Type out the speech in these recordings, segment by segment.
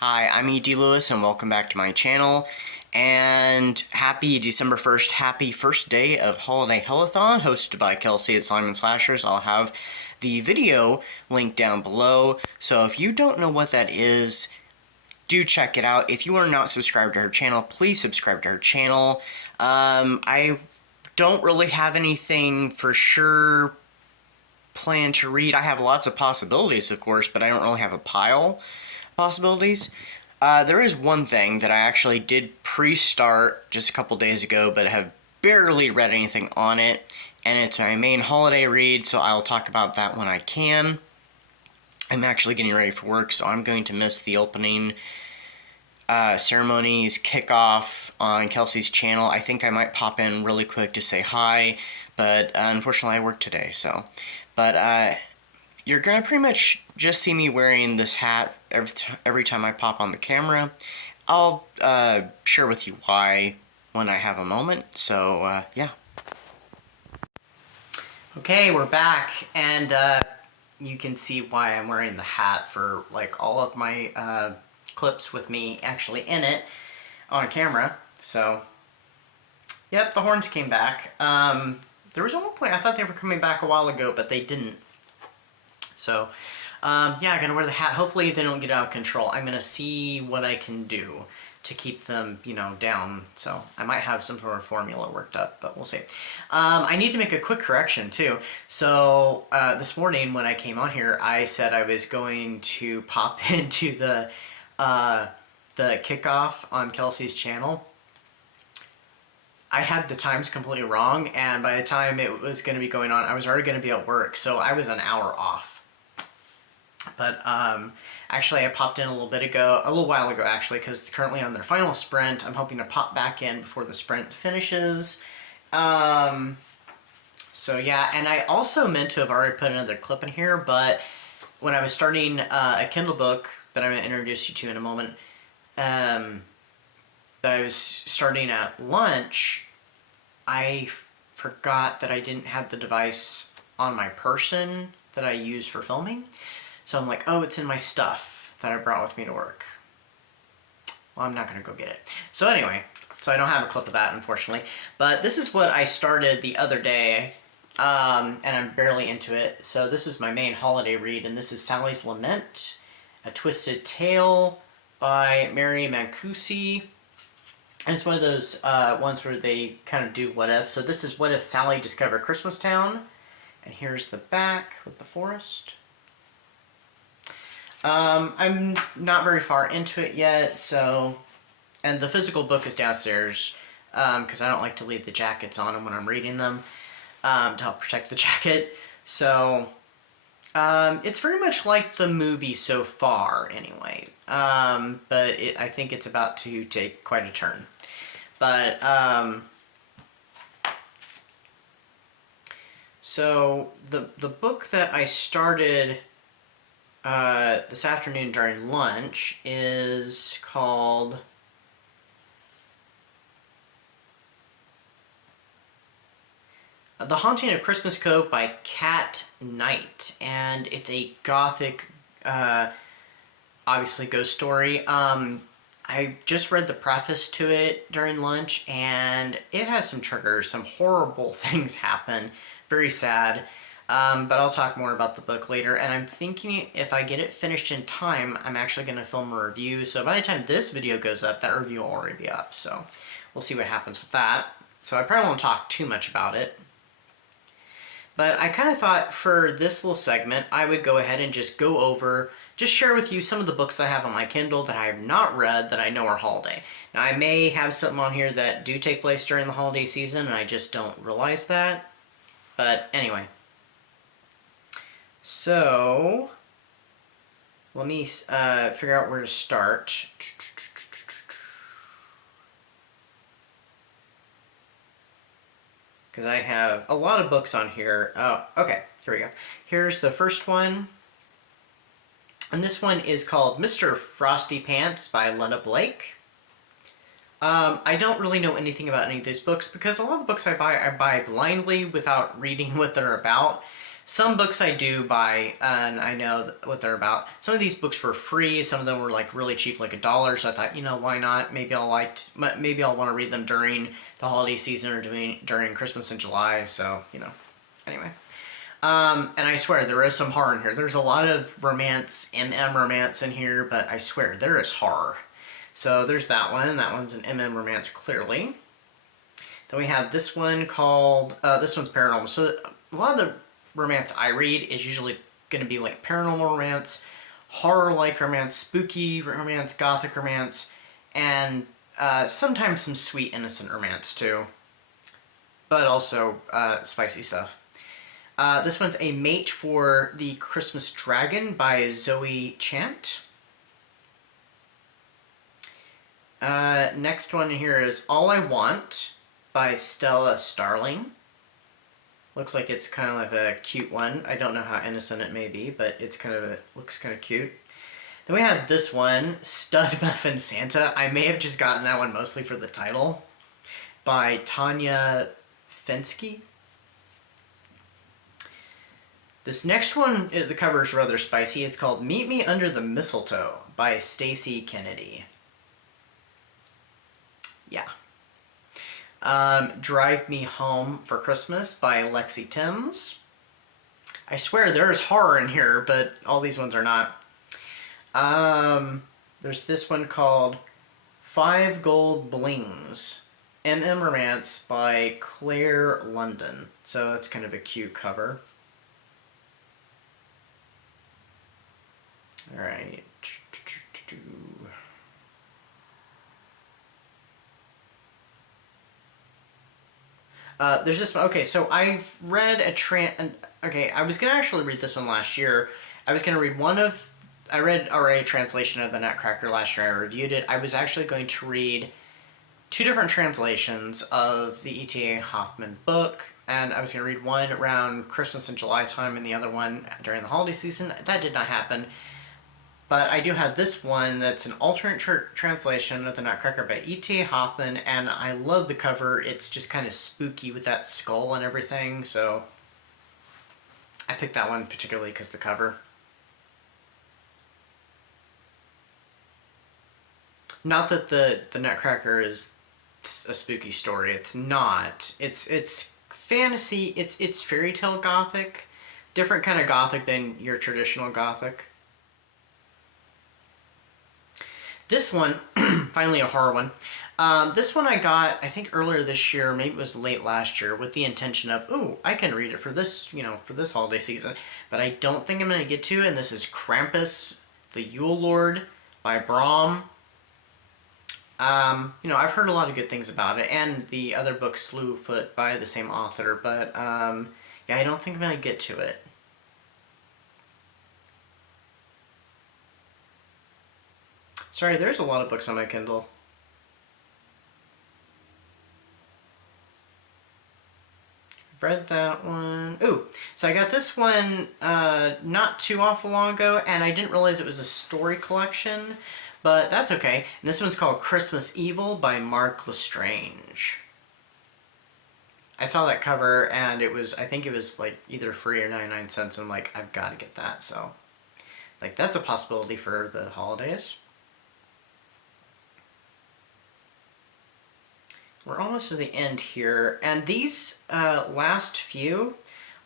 Hi, I'm E.D. Lewis, and welcome back to my channel. And happy December 1st, happy first day of Holiday Hellathon, hosted by Kelsey at Simon Slashers. I'll have the video linked down below, so if you don't know what that is, do check it out. If you are not subscribed to her channel, please subscribe to her channel. I don't really have anything for sure planned to read. I have lots of possibilities, of course, but I don't really have a pile possibilities. There is one thing that I actually did pre-start just a couple days ago, but have barely read anything on it, and it's my main holiday read, so I'll talk about that when I can. I'm actually getting ready for work, so I'm going to miss the opening ceremonies kickoff on Kelsey's channel. I think I might pop in really quick to say hi, but unfortunately I work today, so. But you're gonna pretty much just see me wearing this hat every time I pop on the camera. I'll share with you why when I have a moment, so yeah. Okay, we're back, and you can see why I'm wearing the hat for like all of my clips with me actually in it on camera. So, yep, the horns came back. There was at one point I thought they were coming back a while ago, but they didn't. So, yeah, I'm gonna wear the hat. Hopefully they don't get out of control. I'm gonna see what I can do to keep them, down. So I might have some sort of formula worked up, but we'll see. I need to make a quick correction too. So this morning when I came on here, I said I was going to pop into the kickoff on Kelsey's channel. I had the times completely wrong, and by the time it was going to be going on, I was already going to be at work, so I was an hour off. But actually I popped in a little while ago actually, because currently on their final sprint. I'm hoping to pop back in before the sprint finishes. So yeah, and I also meant to have already put another clip in here, but when I was starting a Kindle book that I'm going to introduce you to in a moment, that I was starting at lunch, I forgot that I didn't have the device on my person that I use for filming. So I'm like, oh, it's in my stuff that I brought with me to work. Well, I'm not going to go get it. So anyway, so I don't have a clip of that, unfortunately. But this is what I started the other day, and I'm barely into it. So this is my main holiday read, and this is Sally's Lament, A Twisted Tale by Mary Mancusi. And it's one of those ones where they kind of do what if. So this is What If Sally Discovered Christmas Town. And here's the back with the forest. I'm not very far into it yet, so... And the physical book is downstairs, because I don't like to leave the jackets on them when I'm reading them, to help protect the jacket. So, it's very much like the movie so far, anyway. But I think it's about to take quite a turn. But, so, the book that I started this afternoon during lunch is called The Haunting of Christmas Cove by Cat Knight, and it's a gothic, obviously ghost story. I just read the preface to it during lunch, and it has some triggers. Some horrible things happen. Very sad. But I'll talk more about the book later, and I'm thinking if I get it finished in time, I'm actually going to film a review, so by the time this video goes up, that review will already be up, so we'll see what happens with that. So I probably won't talk too much about it. But I kind of thought for this little segment, I would go ahead and just share with you some of the books that I have on my Kindle that I have not read that I know are holiday. Now, I may have something on here that do take place during the holiday season, and I just don't realize that. But anyway. So, let me figure out where to start. Because I have a lot of books on here. Oh, okay, here we go. Here's the first one. And this one is called Mr. Frosty Pants by Lena Blake. I don't really know anything about any of these books because a lot of the books I buy blindly without reading what they're about. Some books I do buy, and I know what they're about. Some of these books were free. Some of them were like really cheap, like $1. So I thought, you know, why not? Maybe I'll want to read them during the holiday season or during Christmas in July. So, you know, anyway. And I swear there is some horror in here. There's a lot of romance, romance in here, but I swear there is horror. So there's that one. That one's an romance, clearly. Then we have this one called, this one's paranormal. So a lot of the romance I read is usually going to be like paranormal romance, horror-like romance, spooky romance, gothic romance, and sometimes some sweet, innocent romance too. But also spicy stuff. This one's A Mate for the Christmas Dragon by Zoe Chant. Next one here is All I Want by Stella Starling. Looks like it's kind of like a cute one. I don't know how innocent it may be, but it's looks kind of cute. Then we have this one, Stud Muffin Santa. I may have just gotten that one mostly for the title, by Tanya Fensky. This next one, the cover is rather spicy. It's called Meet Me Under the Mistletoe by Stacy Kennedy. Yeah. Drive Me Home for Christmas by Lexi Timms. I swear there's horror in here, but all these ones are not. There's this one called 5 Gold Blings, romance by Claire London. So that's kind of a cute cover. All right. There's this one. Okay, so I've read okay, I was going to actually read this one last year. I was going to read I read already a translation of the Nutcracker last year. I reviewed it. I was actually going to read 2 different translations of the E.T.A. Hoffman book, and I was going to read one around Christmas and July time and the other one during the holiday season. That did not happen. But I do have this one that's an alternate translation of the Nutcracker by E.T.A. Hoffman, and I love the cover. It's just kind of spooky with that skull and everything, so I picked that one particularly because the cover. Not that the Nutcracker is a spooky story. It's not. It's fantasy. It's fairy tale gothic, different kind of gothic than your traditional gothic. This one, finally a horror one. This one I got, I think earlier this year, maybe it was late last year, with the intention of, ooh, I can read it for this, for this holiday season. But I don't think I'm going to get to it, and this is Krampus, the Yule Lord by Brom. I've heard a lot of good things about it, and the other book, Slewfoot, by the same author, but, yeah, I don't think I'm going to get to it. Sorry, there's a lot of books on my Kindle. Read that one. Ooh, so I got this one not too awful long ago, and I didn't realize it was a story collection, but that's okay. And this one's called Christmas Evil by Mark Lestrange. I saw that cover, and I think it was like either free or 99 cents, and I'm like, I've got to get that, so. Like, that's a possibility for the holidays. We're almost to the end here, and these last few,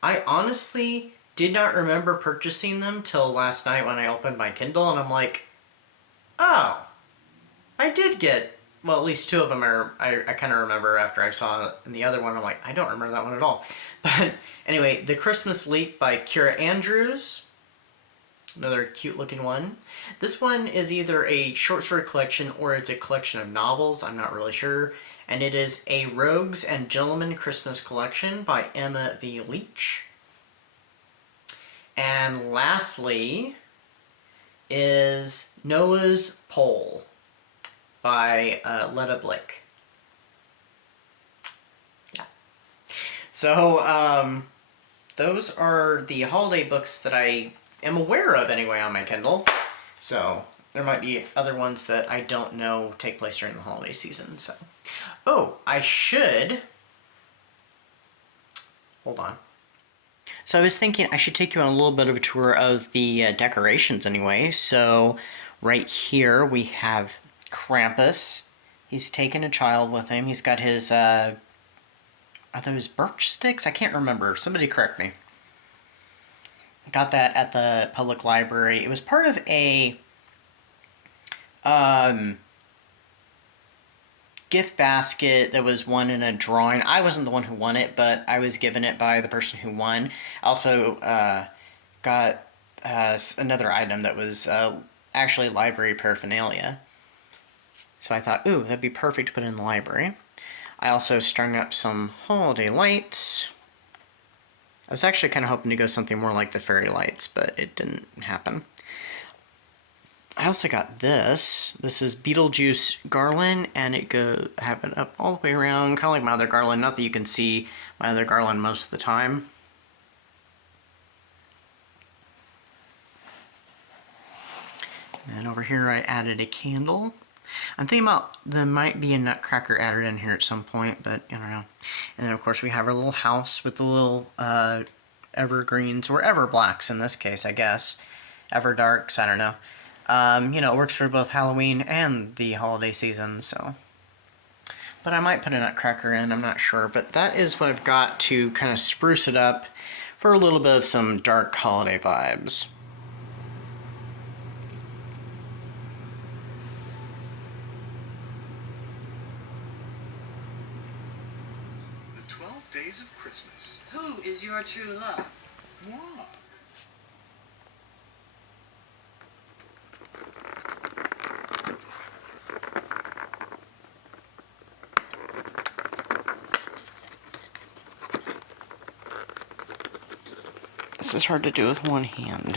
I honestly did not remember purchasing them till last night when I opened my Kindle, and I'm like, oh, I did get, well, at least 2 of them I kind of remember after I saw it, and the other one I'm like, I don't remember that one at all. But anyway, The Christmas Leap by Kira Andrews, another cute looking one. This one is either a short story collection or it's a collection of novels, I'm not really sure. And it is A Rogues and Gentlemen Christmas Collection by Emma V. Leach. And lastly is Noah's Pole by Letta Blick. Yeah. So those are the holiday books that I am aware of anyway on my Kindle. So there might be other ones that I don't know take place during the holiday season. So, oh, I should. Hold on. So I was thinking I should take you on a little bit of a tour of the decorations anyway. So right here we have Krampus. He's taken a child with him. He's got his, are those birch sticks? I can't remember. Somebody correct me. Got that at the public library. It was part of a gift basket that was won in a drawing. I wasn't the one who won it, but I was given it by the person who won. Also got another item that was actually library paraphernalia. So I thought, ooh, that'd be perfect to put in the library. I also strung up some holiday lights. I was actually kind of hoping to go something more like the fairy lights, but it didn't happen. I also got this. This is Beetlejuice garland, and I have it up all the way around, kind of like my other garland. Not that you can see my other garland most of the time. And over here I added a candle. I'm thinking about there might be a nutcracker added in here at some point, but I don't know. And then of course we have our little house with the little evergreens, or everblacks in this case, I guess. Everdarks, I don't know. It works for both Halloween and the holiday season, so. But I might put a nutcracker in, I'm not sure. But that is what I've got to kind of spruce it up for a little bit of some dark holiday vibes. The 12 Days of Christmas. Who is your true love? Moi. This is hard to do with one hand.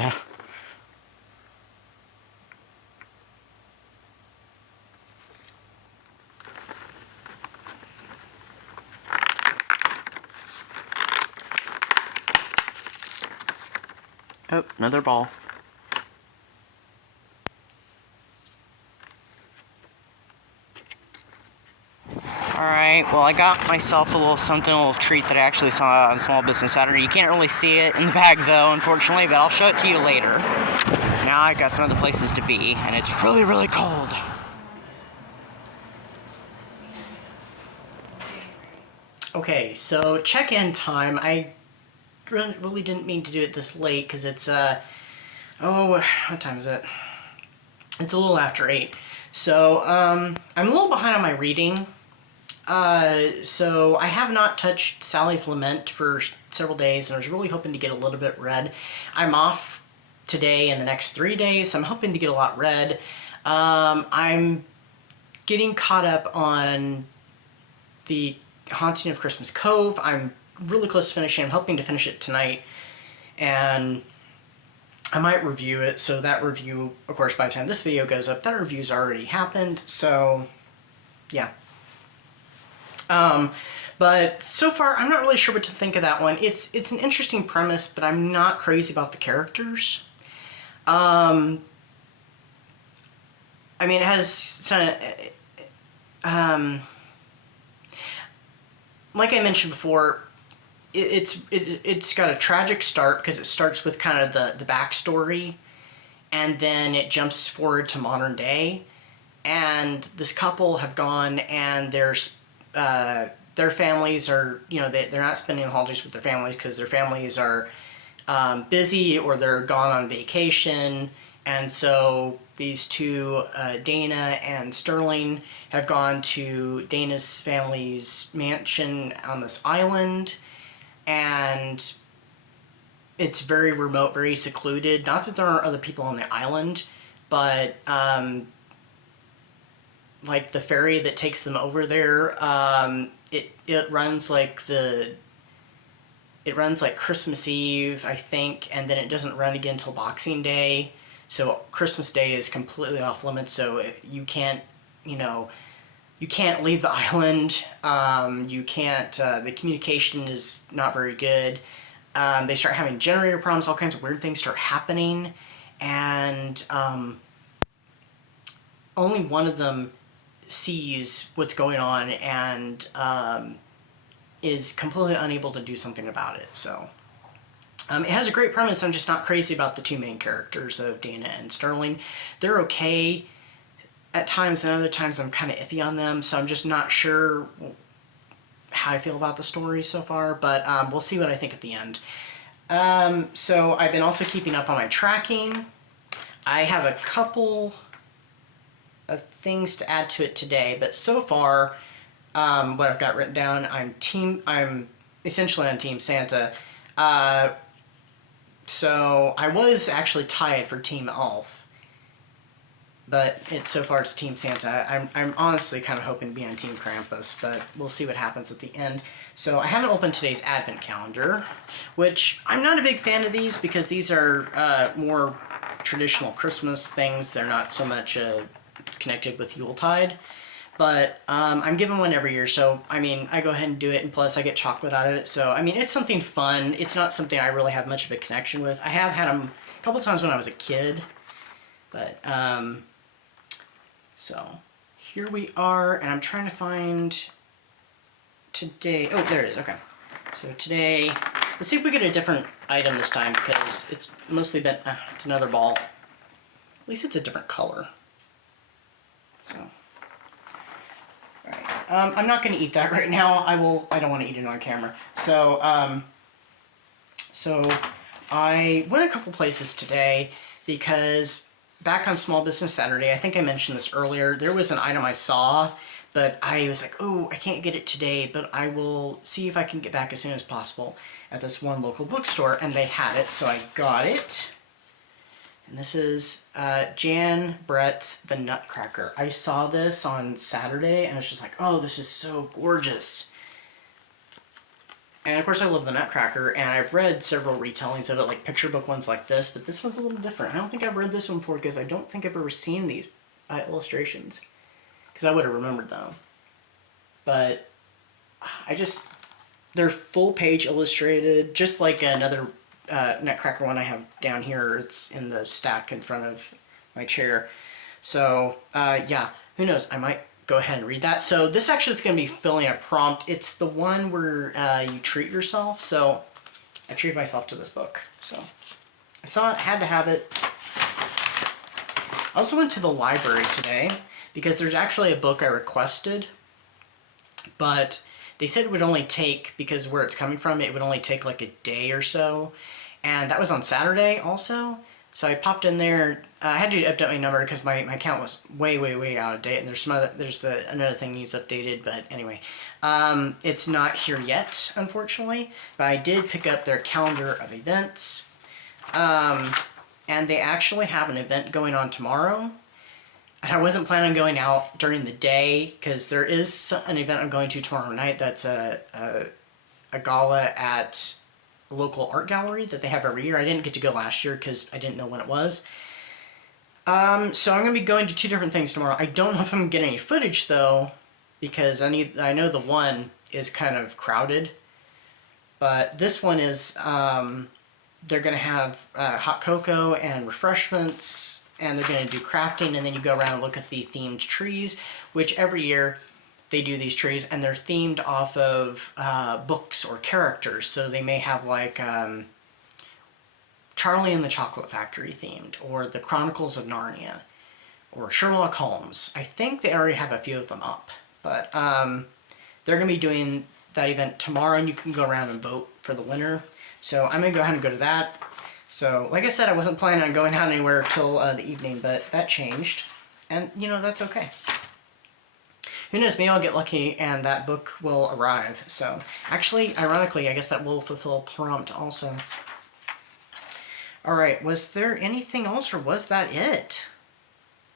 Oh, another ball. Alright, well I got myself a little treat that I actually saw on Small Business Saturday. You can't really see it in the bag though, unfortunately, but I'll show it to you later. Now I got some other places to be, and it's really, really cold. Okay, so check-in time. I really didn't mean to do it this late, because it's, what time is it? It's a little after 8. So, I'm a little behind on my reading. So I have not touched Sally's Lament for several days, and I was really hoping to get a little bit read. I'm off today and the next 3 days, so I'm hoping to get a lot read. I'm getting caught up on the Haunting of Christmas Cove. I'm really close to finishing. I'm hoping to finish it tonight, and I might review it. So that review, of course, by the time this video goes up, that review's already happened. So, yeah. But so far, I'm not really sure what to think of that one. It's an interesting premise, but I'm not crazy about the characters. I mean, it has some, like I mentioned before, it's got a tragic start because it starts with kind of the backstory, and then it jumps forward to modern day, and this couple have gone, and their families are, they're not spending the holidays with their families because their families are busy, or they're gone on vacation. And so these two, Dana and Sterling, have gone to Dana's family's mansion on this island, and it's very remote, very secluded. Not that there aren't other people on the island, but like the ferry that takes them over there, it runs like Christmas Eve, I think, and then it doesn't run again until Boxing Day. So Christmas Day is completely off limits. So you can't, you can't leave the island. You can't. The communication is not very good. They start having generator problems. All kinds of weird things start happening, and only one of them sees what's going on and is completely unable to do something about it. So It has a great premise. I'm just not crazy about the two main characters of Dana and Sterling. They're okay at times, and other times I'm kind of iffy on them, so I'm just not sure how I feel about the story so far, but we'll see what I think at the end. So I've been also keeping up on my tracking. I have a couple of things to add to it today, but so far, what I've got written down, I'm essentially on Team Santa. So I was actually tied for Team Elf, but so far it's Team Santa. I'm honestly kind of hoping to be on Team Krampus, but we'll see what happens at the end. So I haven't opened today's Advent calendar, which I'm not a big fan of these because these are more traditional Christmas things. They're not so much connected with Yuletide. But I'm given one every year, so I mean, I go ahead and do it, and plus I get chocolate out of it. So I mean, it's something fun. It's not something I really have much of a connection with. I have had them a couple times when I was a kid, but so here we are, and I'm trying to find today. Oh, there it is. Okay, so today, let's see if we get a different item this time because it's mostly been it's another ball. At least it's a different color. So. Alright, I'm not going to eat that right now. I don't want to eat it on camera. So I went a couple places today because back on Small Business Saturday, I think I mentioned this earlier, there was an item I saw, but I was like, oh, I can't get it today, but I will see if I can get back as soon as possible at this one local bookstore, and they had it, so I got it. And this is Jan Brett's The Nutcracker. I saw this on Saturday, and I was just like, oh, this is so gorgeous. And of course I love The Nutcracker, and I've read several retellings of it, like picture book ones like this, but this one's a little different. I don't think I've read this one before, because I don't think I've ever seen these illustrations. Because I would have remembered them. But they're full page illustrated, just like another Nutcracker one I have down here. It's in the stack in front of my chair. So yeah, who knows, I might go ahead and read that. So this actually is going to be filling a prompt. It's the one where you treat yourself. So I treated myself to this book. So I saw it, had to have it. I also went to the library today because there's actually a book I requested, but they said it would only take, because where it's coming from, it would only take like a day or so. And that was on Saturday also. So I popped in there. I had to update my number because my account was way out of date. And there's another thing needs updated. But anyway, it's not here yet, unfortunately. But I did pick up their calendar of events. And they actually have an event going on tomorrow. And I wasn't planning on going out during the day because there is an event I'm going to tomorrow night that's a gala at a local art gallery that they have every year. I didn't get to go last year because I didn't know when it was. So I'm going to be going to two different things tomorrow. I don't know if I'm going to get any footage though, because I know the one is kind of crowded. But this one is, they're going to have hot cocoa and refreshments, and they're going to do crafting, and then you go around and look at the themed trees, which every year they do these trees, and they're themed off of books or characters. So they may have like Charlie and the Chocolate Factory themed, or the Chronicles of Narnia, or Sherlock Holmes. I think they already have a few of them up, but they're going to be doing that event tomorrow, and you can go around and vote for the winner. So I'm going to go ahead and go to that. So, like I said, I wasn't planning on going out anywhere till the evening, but that changed. And, you know, that's okay. Who knows, maybe I'll get lucky and that book will arrive. So, actually, ironically, I guess that will fulfill prompt also. Alright, was there anything else, or was that it?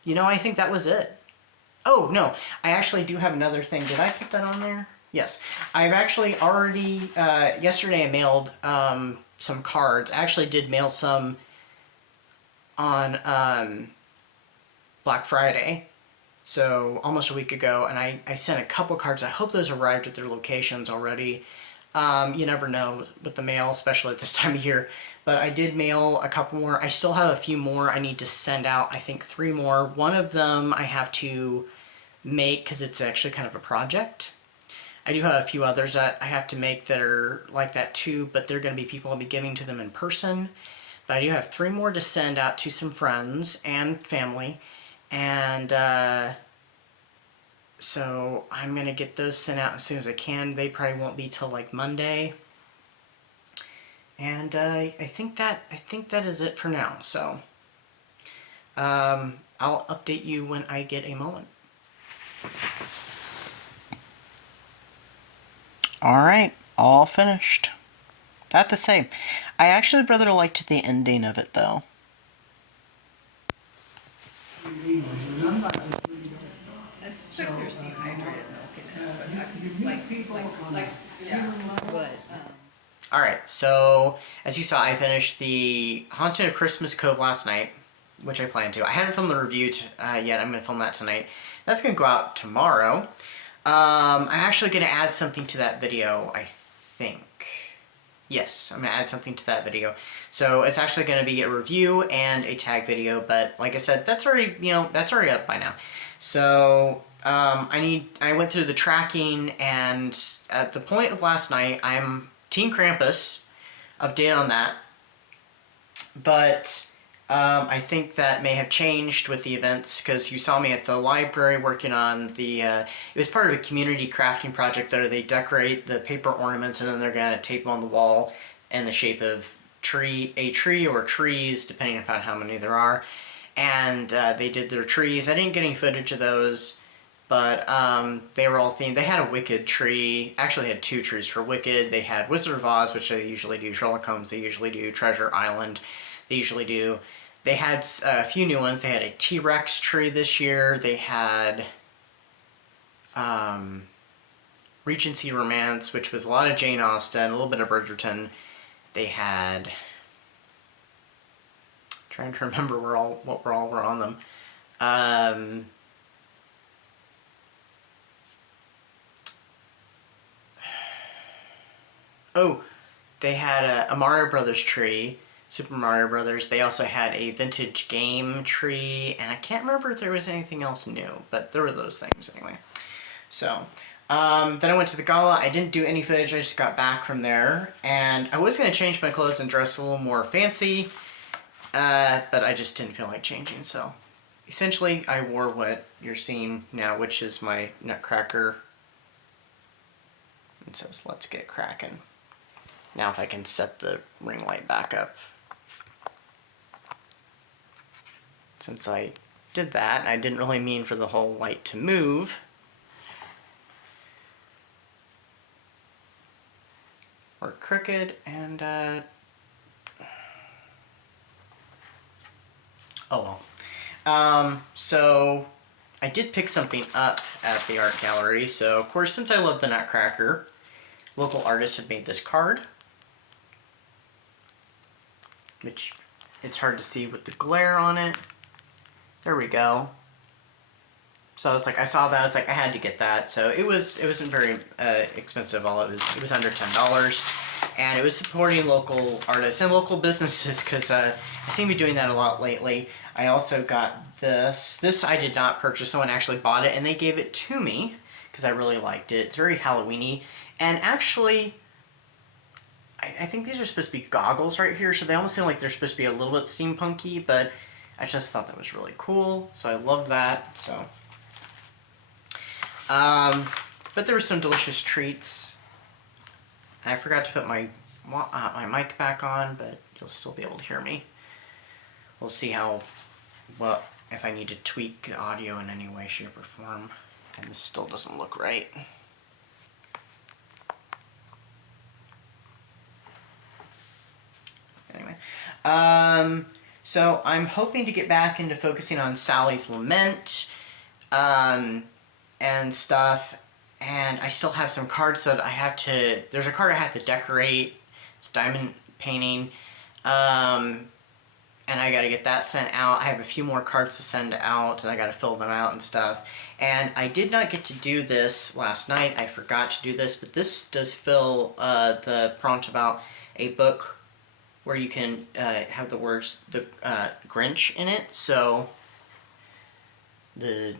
You know, I think that was it. Oh, no, I actually do have another thing. Did I put that on there? Yes. I've actually already, yesterday I mailed some cards. I actually did mail some on Black Friday, so almost a week ago, and I sent a couple cards. I hope those arrived at their locations already. You never know with the mail, especially at this time of year, but I did mail a couple more. I still have a few more I need to send out. I think 3 more. One of them I have to make because it's actually kind of a project. I do have a few others that I have to make that are like that too, but they're going to be people I'll be giving to them in person. But I do have 3 more to send out to some friends and family. And so I'm going to get those sent out as soon as I can. They probably won't be till like Monday. And I think that is it for now. So I'll update you when I get a moment. Alright, all finished. I have to say, I actually rather liked the ending of it though. I suspect there's dehydrated milk in it, but yeah. But Alright, so as you saw, I finished the Haunting of Christmas Cove last night, which I plan to. I haven't filmed the review yet. I'm going to film that tonight. That's going to go out tomorrow. I'm actually going to add something to that video, I think. Yes, I'm going to add something to that video. So it's actually going to be a review and a tag video, but like I said, that's already, that's already up by now. So I went through the tracking, and at the point of last night, I'm Team Krampus, update on that. But I think that may have changed with the events, because you saw me at the library working on the, it was part of a community crafting project there. They decorate the paper ornaments and then they're going to tape them on the wall in the shape of a tree or trees, depending upon how many there are. And they did their trees. I didn't get any footage of those, but they were all themed. They had a Wicked tree. Actually, they had 2 trees for Wicked. They had Wizard of Oz, which they usually do. Sherlock Holmes, they usually do. Treasure Island, they usually do. They had a few new ones. They had a T-Rex tree this year. They had Regency Romance, which was a lot of Jane Austen, a little bit of Bridgerton. They had... trying to remember what were on them. Oh, they had a Mario Brothers tree, Super Mario Brothers. They also had a vintage game tree, and I can't remember if there was anything else new, but there were those things anyway. So, then I went to the gala. I didn't do any footage. I just got back from there, and I was going to change my clothes and dress a little more fancy, but I just didn't feel like changing, so essentially I wore what you're seeing now, which is my Nutcracker. It says, "Let's get cracking." Now if I can set the ring light back up. Since I did that, I didn't really mean for the whole light to move. Or crooked, and oh well. So I did pick something up at the art gallery. So of course, since I love the Nutcracker, local artists have made this card, which it's hard to see with the glare on it. There we go. So I saw that, I was like, I had to get that. So it wasn't very expensive. It was under $10, and it was supporting local artists and local businesses, because I seem to be doing that a lot lately. I also got this. This I did not purchase. Someone actually bought it and they gave it to me because I really liked it. It's very Halloween-y, and actually, I think these are supposed to be goggles right here, so they almost seem like they're supposed to be a little bit steampunky, but I just thought that was really cool, so I loved that. So. But there were some delicious treats. I forgot to put my mic back on, but you'll still be able to hear me. We'll see if I need to tweak the audio in any way, shape, or form. And this still doesn't look right. Anyway, so I'm hoping to get back into focusing on Sally's Lament, and stuff, and I still have some cards that there's a card I have to decorate. It's diamond painting, and I gotta get that sent out. I have a few more cards to send out, and I gotta fill them out and stuff. And I did not get to do this last night. I forgot to do this, but this does fill the prompt about a book where you can have the words the Grinch in it. So the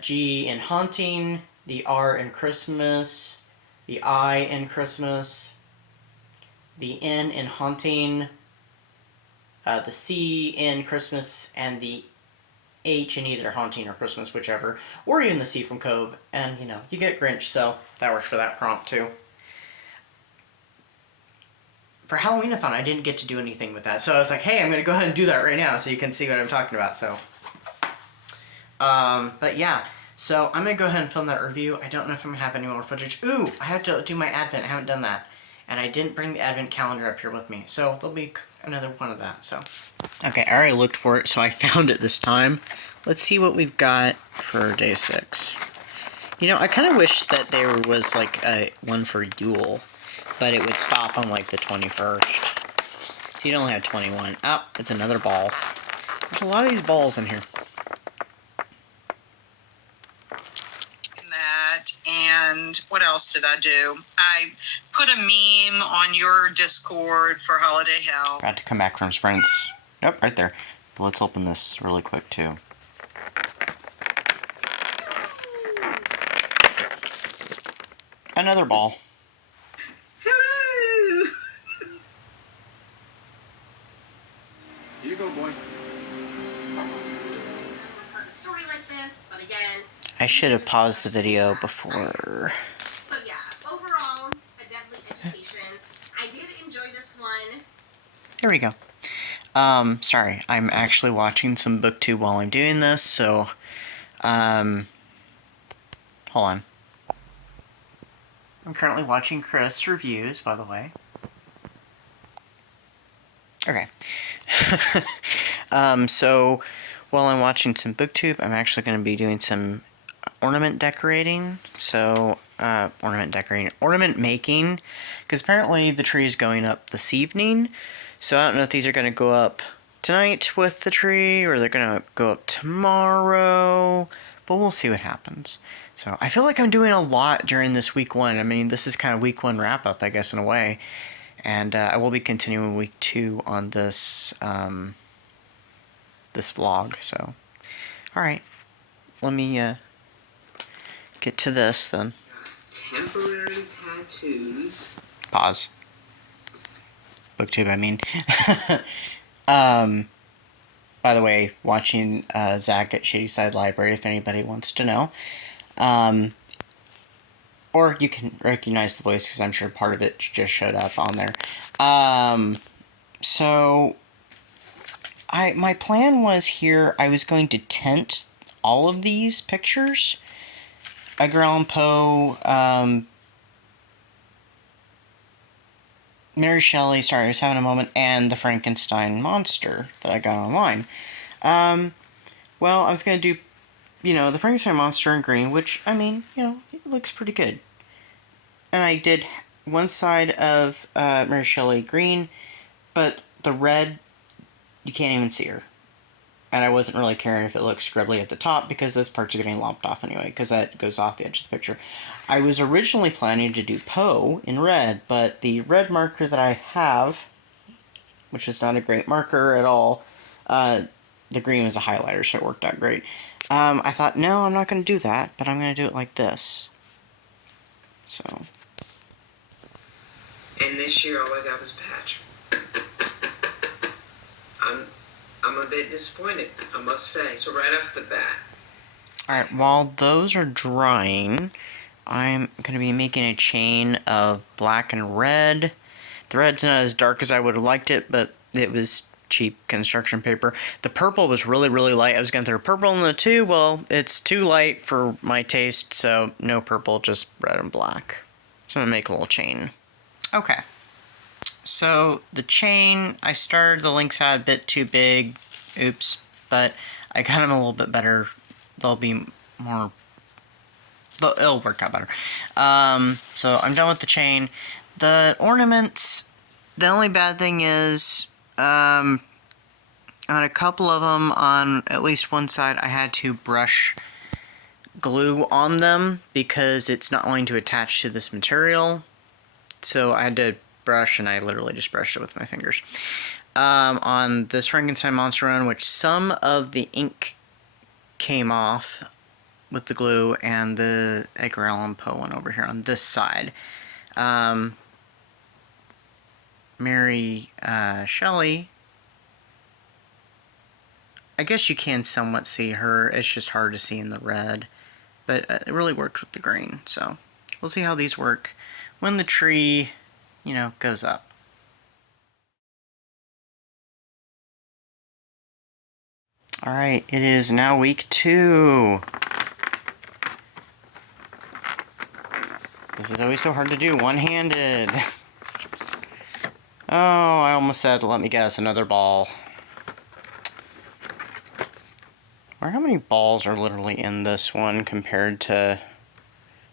G in haunting, the R in Christmas, the I in Christmas, the N in Haunting, the C in Christmas, and the H in either Haunting or Christmas, whichever, or even the C from Cove, and, you know, you get Grinch, so that works for that prompt, too. For Halloween-a-thon, I didn't get to do anything with that, so I was like, hey, I'm going to go ahead and do that right now so you can see what I'm talking about, so. But yeah, so I'm going to go ahead and film that review. I don't know if I'm going to have any more footage. Ooh, I have to do my Advent. I haven't done that. And I didn't bring the Advent calendar up here with me, so there'll be another one of that, so. Okay, I already looked for it, so I found it this time. Let's see what we've got for day 6. You know, I kind of wish that there was, like, a one for Yule, but it would stop on, like, the 21st. So you'd only have 21. Oh, it's another ball. There's a lot of these balls in here. And what else did I do? I put a meme on your Discord for Holiday Hell. About to come back from sprints. Nope, right there. But let's open this really quick, too. Another ball. Hello! Here you go, boy. A story like this, but again, I should have paused the video before. so yeah, overall, a deadly education. I did enjoy this one. Here we go. Sorry, I'm actually watching some booktube while I'm doing this, so, hold on. I'm currently watching Chris reviews, by the way. Okay. So, while I'm watching some booktube, I'm actually going to be doing some ornament decorating. So, ornament making, because apparently the tree is going up this evening. So I don't know if these are going to go up tonight with the tree, or they're going to go up tomorrow, but we'll see what happens. So I feel like I'm doing a lot during this week 1. I mean, this is kind of week 1 wrap up, I guess, in a way. And I will be continuing week 2 on this, this vlog, so. Alright, let me, get to this, then. Temporary tattoos. Pause. Booktube, I mean. By the way, watching Zach at Shady Side Library, if anybody wants to know. Or you can recognize the voice, because I'm sure part of it just showed up on there. So, my plan was here, I was going to tint all of these pictures. Edgar Allan Poe, Mary Shelley, sorry, I was having a moment, and the Frankenstein monster that I got online. Well, I was going to do, you know, the Frankenstein monster in green, which, I mean, you know, it looks pretty good. And I did one side of Mary Shelley green, but the red, you can't even see her. And I wasn't really caring if it looked scribbly at the top, because those parts are getting lopped off anyway, because that goes off the edge of the picture. I was originally planning to do Poe in red, but the red marker that I have, which is not a great marker at all, the green was a highlighter, so it worked out great. I thought, no, I'm not going to do that, but I'm going to do it like this. So. And this year, all I got was Patch. I'm a bit disappointed, I must say. So right off the bat. Alright, while those are drying, I'm going to be making a chain of black and red. The red's not as dark as I would have liked it, but it was cheap construction paper. The purple was really, really light. I was going to throw purple in the too. Well, it's too light for my taste, so no purple, just red and black. So I'm going to make a little chain. Okay. So the chain, I started the links out a bit too big. Oops. But I got them a little bit better. They'll be more... it'll work out better. So I'm done with the chain. The ornaments, the only bad thing is, on a couple of them, on at least one side, I had to brush glue on them because it's not going to attach to this material. So I had to brush, and I literally just brushed it with my fingers. On this Frankenstein monster run, which some of the ink came off, with the glue, and the Edgar Allan Poe one over here on this side. Mary Shelley, I guess you can somewhat see her. It's just hard to see in the red. But it really worked with the green. So we'll see how these work when the tree, goes up. Alright, it is now week 2. This is always so hard to do one-handed. Oh, I almost said, let me guess, another ball. Or how many balls are literally in this one compared to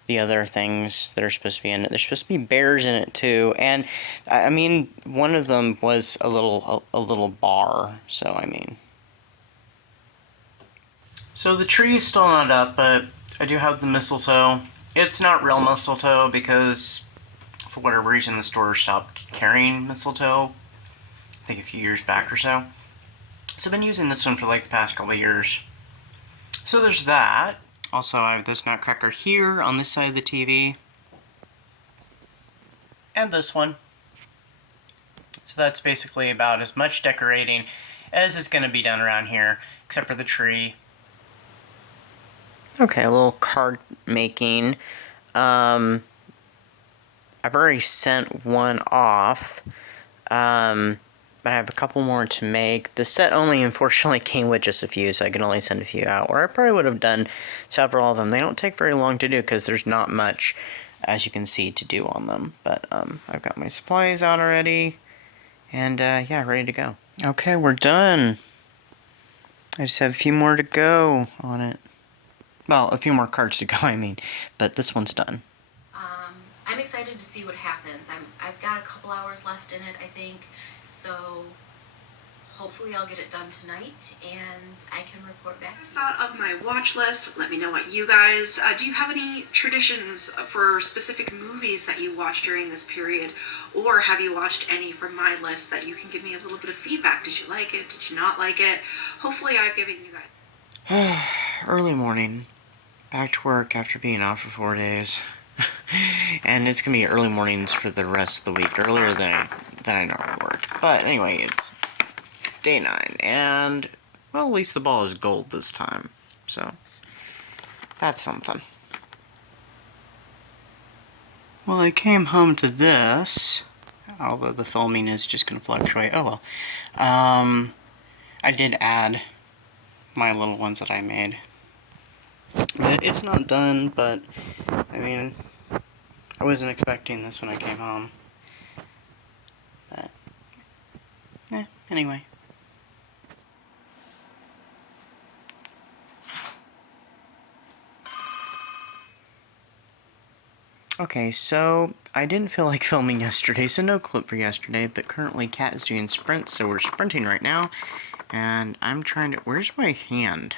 the other things that are supposed to be in it? There's supposed to be bears in it too, and I mean, one of them was a little bar, so I mean. So the tree is still not up, but I do have the mistletoe. It's not real mistletoe because for whatever reason the store stopped carrying mistletoe, I think a few years back or so. So I've been using this one for like the past couple of years. So there's that. Also, I have this nutcracker here on this side of the TV. And this one. So that's basically about as much decorating as is going to be done around here, except for the tree. Okay, a little card making. I've already sent one off. But I have a couple more to make. The set only, unfortunately, came with just a few, so I can only send a few out. Or I probably would have done several of them. They don't take very long to do, because there's not much, as you can see, to do on them. But, I've got my supplies out already. And, yeah, ready to go. Okay, we're done. I just have a few more to go on it. Well, a few more cards to go, I mean. But this one's done. I'm excited to see what happens. I've got a couple hours left in it, I think, so hopefully I'll get it done tonight and I can report back to you. Thought of my watch list. Let me know what you guys do. You have any traditions for specific movies that you watch during this period, or have you watched any from my list that you can give me a little bit of feedback? Did you like it? Did you not like it? Hopefully I've given you guys Early morning. Back to work after being off for 4 days. And it's gonna be early mornings for the rest of the week, earlier than I normally work. But anyway, it's day 9, and, well, at least the ball is gold this time, so that's something. Well, I came home to this, although the filming is just gonna fluctuate, oh well. I did add my little ones that I made. It's not done, but, I mean, I wasn't expecting this when I came home. But, anyway. Okay, so, I didn't feel like filming yesterday, so no clip for yesterday, but currently Kat is doing sprints, so we're sprinting right now, and I'm trying to, where's my hand?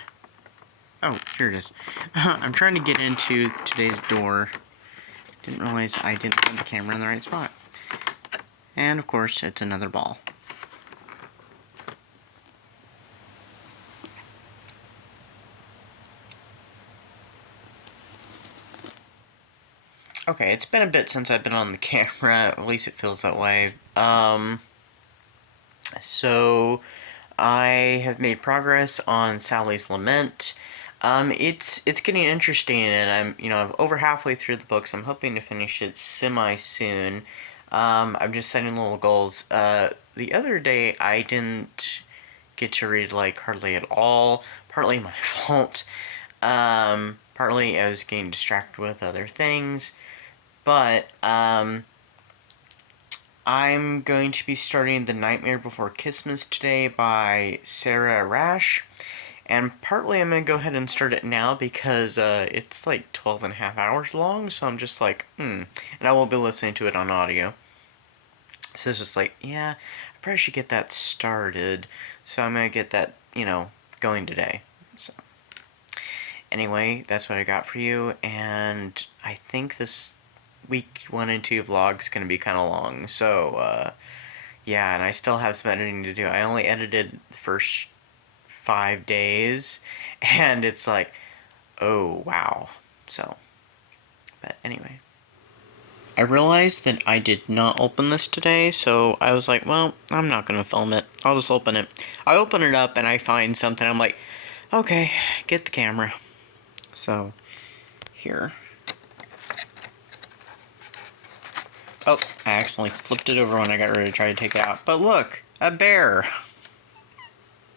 Oh, here it is. I'm trying to get into today's door. Didn't realize I didn't put the camera in the right spot. And, of course, it's another ball. Okay, it's been a bit since I've been on the camera, at least it feels that way. So, I have made progress on Sally's Lament. It's getting interesting, and I'm over halfway through the book, so I'm hoping to finish it semi-soon. I'm just setting little goals. The other day, I didn't get to read, hardly at all. Partly my fault. Partly I was getting distracted with other things. But, I'm going to be starting The Nightmare Before Christmas today by Sarah Rash. And partly I'm going to go ahead and start it now because it's 12 and a half hours long, so I'm just and I won't be listening to it on audio. So it's just yeah, I probably should get that started. So I'm going to get that, going today. So anyway, that's what I got for you, and I think this week 1 and 2 vlog is going to be kind of long. So, yeah, and I still have some editing to do. I only edited the first 5 days, and it's oh, wow. So, but anyway. I realized that I did not open this today, so I was like, well, I'm not going to film it. I'll just open it. I open it up and I find something. I'm like, okay, get the camera. So, here. Oh, I accidentally flipped it over when I got ready to try to take it out. But look, a bear.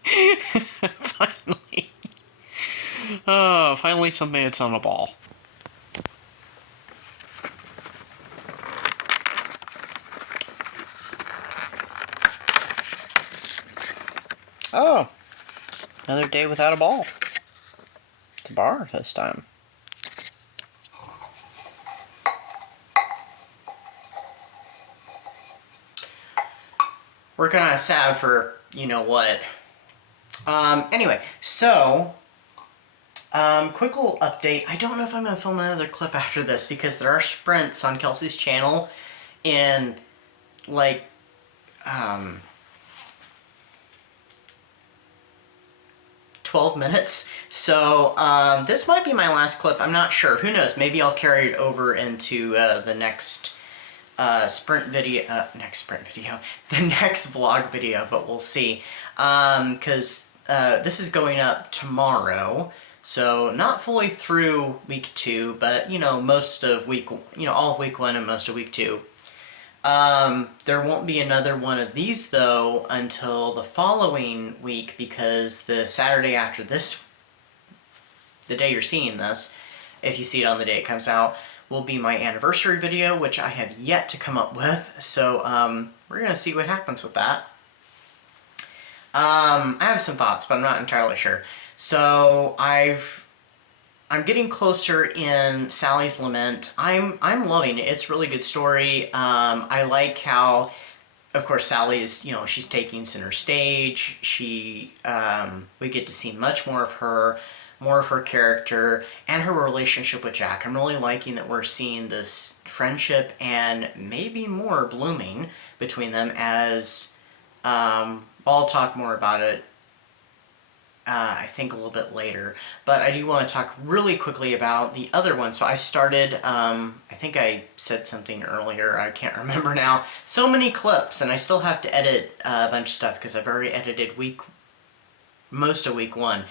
Finally. Oh, finally something that's on a ball. Oh, another day without a ball. It's a bar this time. We're kind of sad for you know what. Anyway, so quick little update. I don't know if I'm going to film another clip after this because there are sprints on Kelsey's channel in like 12 minutes. So this might be my last clip. I'm not sure. Who knows? Maybe I'll carry it over into the next sprint video, the next vlog video, but we'll see. Because this is going up tomorrow. So not fully through week 2, but you know, most of week, you know, all of week 1 and most of week 2. There won't be another one of these though until the following week because the Saturday after this, the day you're seeing this, if you see it on the day it comes out, will be my anniversary video, which I have yet to come up with. So, we're gonna see what happens with that. I have some thoughts, but I'm not entirely sure. So I'm getting closer in Sally's Lament. I'm loving it. It's a really good story. I like how, of course, Sally's, you know, she's taking center stage. We get to see much more of her character and her relationship with Jack. I'm really liking that we're seeing this friendship and maybe more blooming between them as, I'll talk more about it I think a little bit later, but I do want to talk really quickly about the other one. So I started, I think I said something earlier, I can't remember now. So many clips, and I still have to edit a bunch of stuff because I've already edited most of week 1,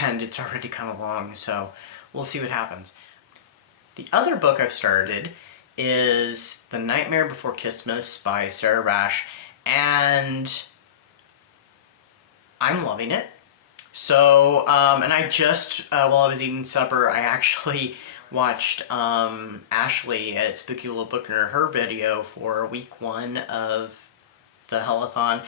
and it's already kind of long, so we'll see what happens. The other book I've started is The Nightmare Before Christmas by Sarah Rash, and I'm loving it. So, and I just, while I was eating supper, I actually watched Ashley at Spooky Little Book Nerd, her video for week 1 of the Hellathon,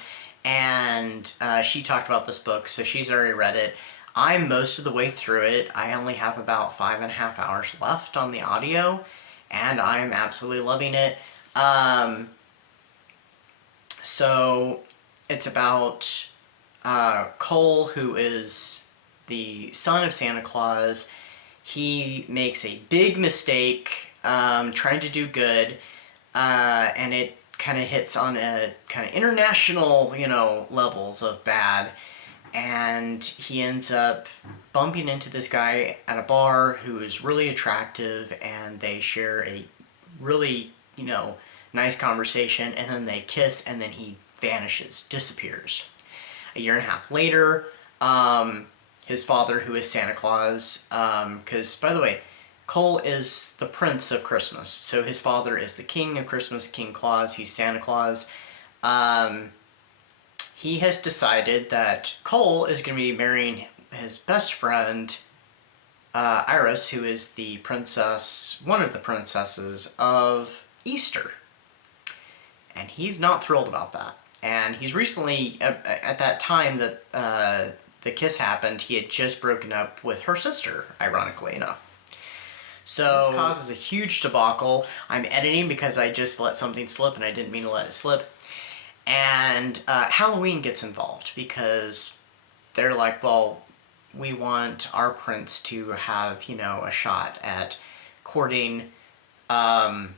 and she talked about this book, so she's already read it. I'm most of the way through it. I only have about 5.5 hours left on the audio, and I'm absolutely loving it. So, it's about Cole, who is the son of Santa Claus. He makes a big mistake trying to do good, and it kind of hits on a kind of international, you know, levels of bad, and he ends up bumping into this guy at a bar who is really attractive, and they share a really, you know, nice conversation, and then they kiss, and then he vanishes, disappears. A year and a half later, his father, who is Santa Claus, because, by the way, Cole is the Prince of Christmas, so his father is the King of Christmas, King Claus, he's Santa Claus. He has decided that Cole is going to be marrying his best friend, Iris, who is the princess, one of the princesses of Easter. And he's not thrilled about that. And he's recently, at that time that the kiss happened, he had just broken up with her sister, ironically enough. So this causes a huge debacle. I'm editing because I just let something slip and I didn't mean to let it slip. And Halloween gets involved because they're like, well, we want our prince to have, you know, a shot at courting the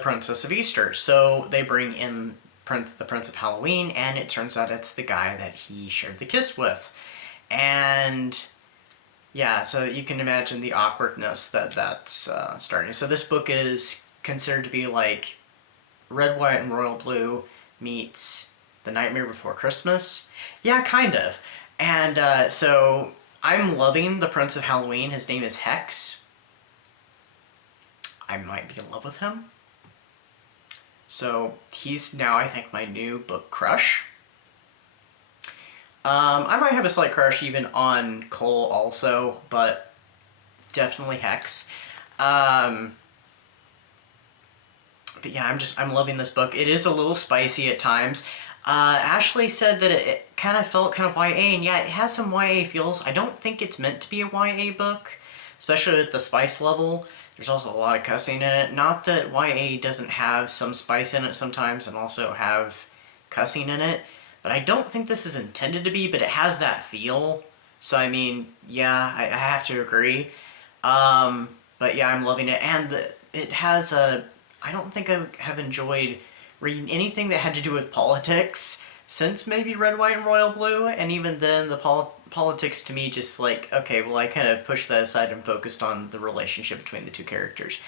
Princess of Easter. So they bring in the Prince of Halloween, and it turns out it's the guy that he shared the kiss with. And Yeah, so you can imagine the awkwardness that's starting. So this book is considered to be like Red, White, and Royal Blue meets The Nightmare Before Christmas. Yeah, kind of. And so I'm loving the Prince of Halloween. His name is Hex. I might be in love with him. So he's now, I think, my new book crush. I might have a slight crush even on Cole also, but definitely Hex. But yeah, I'm loving this book. It is a little spicy at times. Ashley said that it kind of felt kind of YA, and yeah, it has some YA feels. I don't think it's meant to be a YA book, especially at the spice level. There's also a lot of cussing in it. Not that YA doesn't have some spice in it sometimes and also have cussing in it, but I don't think this is intended to be, but it has that feel. So, I mean, yeah, I have to agree. But yeah, I'm loving it. And it has a... I don't think I have enjoyed reading anything that had to do with politics since maybe Red, White, and Royal Blue, and even then the politics to me just like, okay, well I kind of pushed that aside and focused on the relationship between the two characters.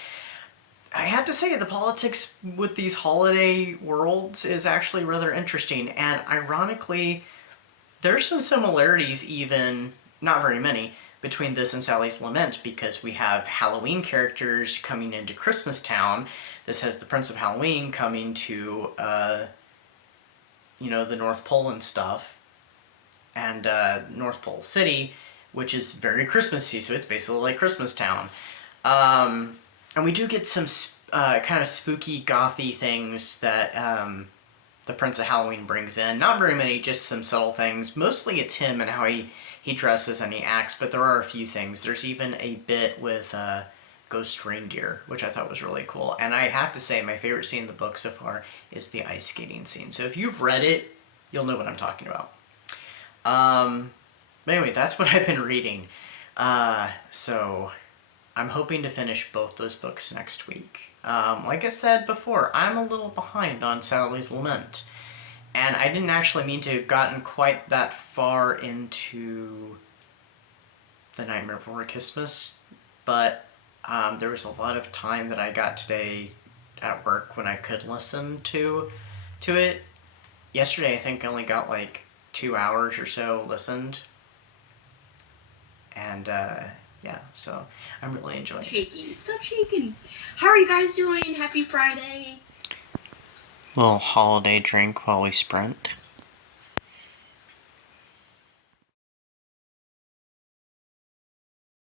I have to say the politics with these holiday worlds is actually rather interesting, and ironically, there's some similarities even, not very many, between this and Sally's Lament, because we have Halloween characters coming into Christmas Town. This has the Prince of Halloween coming to, the North Pole and stuff, and North Pole City, which is very Christmassy, so it's basically like Christmas Town. And we do get some kind of spooky, gothy things that the Prince of Halloween brings in. Not very many, just some subtle things. Mostly it's him and how he dresses and he acts, but there are a few things. There's even a bit with ghost reindeer, which I thought was really cool. And I have to say, my favorite scene in the book so far is the ice skating scene. So if you've read it, you'll know what I'm talking about. But anyway, that's what I've been reading. So I'm hoping to finish both those books next week. Like I said before, I'm a little behind on Sally's Lament. And I didn't actually mean to have gotten quite that far into The Nightmare Before Christmas, but there was a lot of time that I got today at work when I could listen to it. Yesterday, I think I only got like 2 hours or so listened. And, yeah, so I'm really enjoying it. Shaking. Stop shaking. How are you guys doing? Happy Friday. Little holiday drink while we sprint.